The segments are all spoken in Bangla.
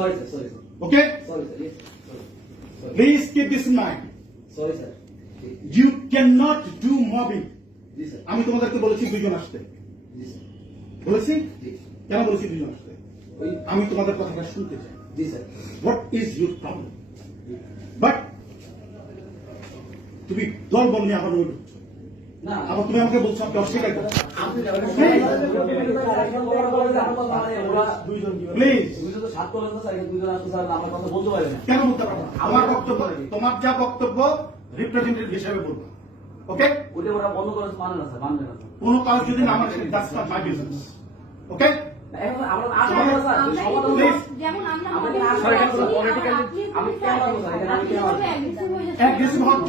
Sorry, sir. Sorry, sir. Okay? Sorry, sir. Yes. Sorry. Sorry. Please keep this in mind. Sorry, sir. You cannot do mobbing. জি স্যার আমি তোমাদেরকে বলেছি দুজন আসতে জি স্যার বলেছি কেন বলেছি দুজন আসতে ওই আমি তোমাদের কথাটা শুনতে চাই জি sir what is your problem but তুমি দল বল নিয়ে আবার রয়ে ঢুকছো। না আবার তুমি আমাকে বলছো আমাকে অস্বীকার করছ। আপনি আমার কেন বলতে পারব আমার বক্তব্য তোমার যা বক্তব্য রিপ্রেজেন্টেটিভ হিসেবে বলব। ওকে ওটা ওরা বন্ধ করে মানে না স্যার মানবে না কোনো কাজ যদি না আমার that's not my business okay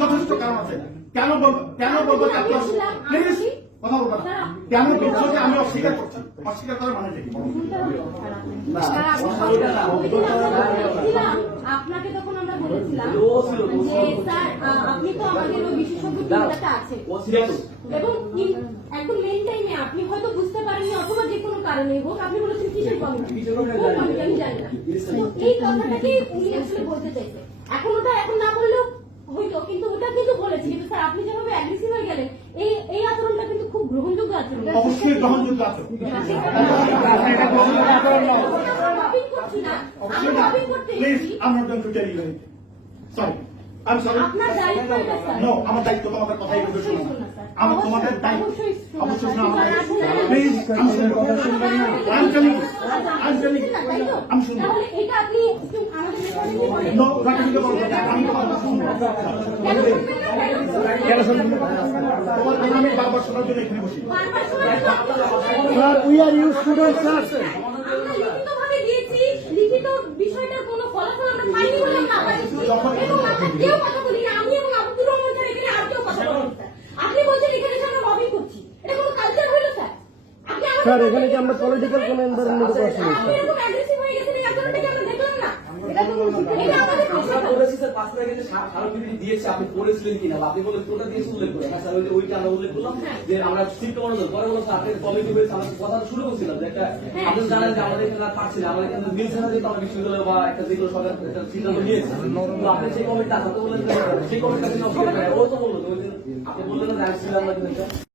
যথেষ্ট কারণ আছে। কেন বলব? কেন বলব? প্লিজ কথা বলব কেন বলছো যে আমি অস্বীকার করছি? অস্বীকার করার মানে আপনাকে তখন আমরা বলেছিলাম ও ছিল, ও যে স্যার আপনি তো আমাদের ওই বিশেষজ্ঞ না, টিমটাতে আছেন ও ছিল তো। এবং একদম মেন টাইমে আপনি হয়তো বুঝতে পারেননি অথবা যে কোনো কারণে হোক আপনি বলেছেন কিসের কমিটি কিসের committee? কোন কমিটি আমি জানি না। এই কথাটাকে উনি আসলে বলতে চাইছে। এখন ওটা এখন না বললেও হইতো কিন্তু ওটা কিন্তু বলেছি। কিন্তু স্যার আপনি যেভাবে অ্যাগ্রেসিভ হয়ে গেলেন এই এই আচরণটা কিন্তু খুব গ্রহণযোগ্য আচরণ। অবশ্যই গ্রহণযোগ্য আমরা করছি না। আমরা করতে প্লিজ সরি স্যার নো আমার দায়িত্ব তোমাদের কথাই বলতে অবশ্যই শোনো শোনা, স্যার। আমার তোমাদের দায়িত্ব অবশ্যই শোনা, স্যার। কিন্তু প্লিজ আমি শুনব telling you. তাই তো? আমি শুনব। তাহলে এটা আপনি নো রাখিকে বলব না, আমি কথা শুনব কেন না? তোমার আমি বারবার শোনার জন্য এখানে বসি শোনার জন্য- Sir, we are you students, sir. আমরা লিখিতভাবে দিয়েছি, লিখিত বিষয়টার কোনো ফলাফল আমরা পাইনি বলে আমরা আবার দিচ্ছি। এবং আমরা কেউ কথা বলি না, আমি এবং আব্দুর রহমান স্যার এখানে আর কেউ কথা বলেন স্যার। আপনি বলছেন এখানে এসে আমরা লবিং করছি। এটা কোনো কালচার হইল স্যার? আপনি আমাদের স্যার এখানে কি আমরা পলিটিক্যাল কোন এনভায়রনমেন্টে বসে আপনি এরকম aggressive হয়ে গেছেন, এই আচরণটা কি আমরা দেখলাম না? এটা তো- এটা আমাদের আমরা পেশা। বলেছি স্যার পাঁচ তারিখে যে স্মারক- স্মারকলিপি দিয়েছে আপনি পড়েছিলেন কিনা বা আপনি বলে কোনটা দিয়েছে উল্লেখ করে হ্যাঁ স্যার ওই যে ওইটা আমরা উল্লেখ করলাম যে আমরা সিট মনোযোগ স্যার কথা এখানে যেহেতু আমরা বিশ্ববিদ্যালয় বা একটা যেগুলো সরকার একটা সিদ্ধান্ত তো আপনি সেই কমিটি আসতে বললেন যে সেই কমিটি ও তো বলল যে ওই দিন আপনি বললেন না